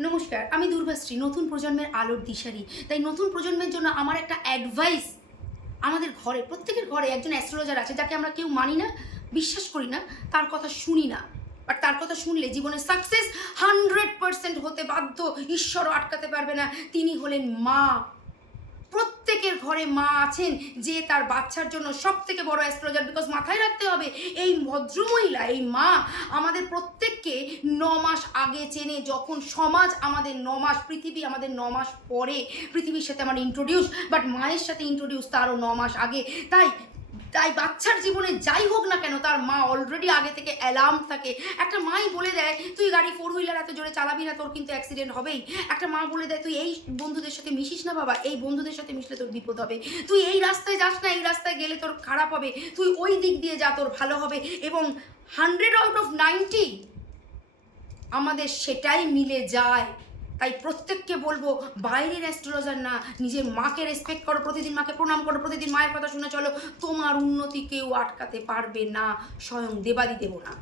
নমস্কার, আমি দুর্বাশ্রী, নতুন প্রজন্মের আলোর দিশারি। তাই নতুন প্রজন্মের জন্য আমার একটা অ্যাডভাইস, আমাদের ঘরে, প্রত্যেকের ঘরে একজন অ্যাস্ট্রোলজার আছে যাকে আমরা কেউ মানি না, বিশ্বাস করি না, তার কথা শুনি না। বাট তার কথা শুনলে জীবনে সাকসেস 100% হতে বাধ্য, ঈশ্বরও আটকাতে পারবে না। তিনি হলেন মা। প্রত্যেকের ঘরে মা আছেন যে তার বাচ্চার জন্য সব থেকে বড় অ্যাস্ট্রোলজার। বিকজ মাথায় রাখতে হবে, এই ভদ্রমহিলা, এই মা আমাদের প্রত্যেককে 9 মাস আগে চেনে। যখন সমাজ আমাদের 9 মাস, পৃথিবী আমাদের 9 মাস পরে পৃথিবীর সাথে আমার ইন্ট্রোডিউস, বাট মায়ের সাথে ইন্ট্রোডিউস তারও 9 মাস আগে। তাই তাই বাচ্চার জীবনে যাই হোক না কেন, তার মা অলরেডি আগে থেকে অ্যালার্ম থাকে। একটা মাই বলে দেয়, তুই গাড়ি 4 হুইলার এত জোরে চালাবি না, তোর কিন্তু অ্যাক্সিডেন্ট হবেই। একটা মা বলে দেয়, তুই এই বন্ধুদের সাথে মিশিস না বাবা, এই বন্ধুদের সাথে মিশলে তোর বিপদ হবে। তুই এই রাস্তায় যাস না, এই রাস্তায় গেলে তোর খারাপ হবে। তুই ওই দিক দিয়ে যা, তোর ভালো হবে। এবং 100 out of 90 আমাদের সেটাই মিলে যায়। তাই প্রত্যেককে বলবো, বাইরের অ্যাস্ট্রোলজার না, নিজের মাকে রেসপেক্ট করো, প্রতিদিন মাকে প্রণাম করো, প্রতিদিন মায়ের কথা শুনে চলো। তোমার উন্নতি কেউ আটকাতে পারবে না, স্বয়ং দেবাদিদেব না।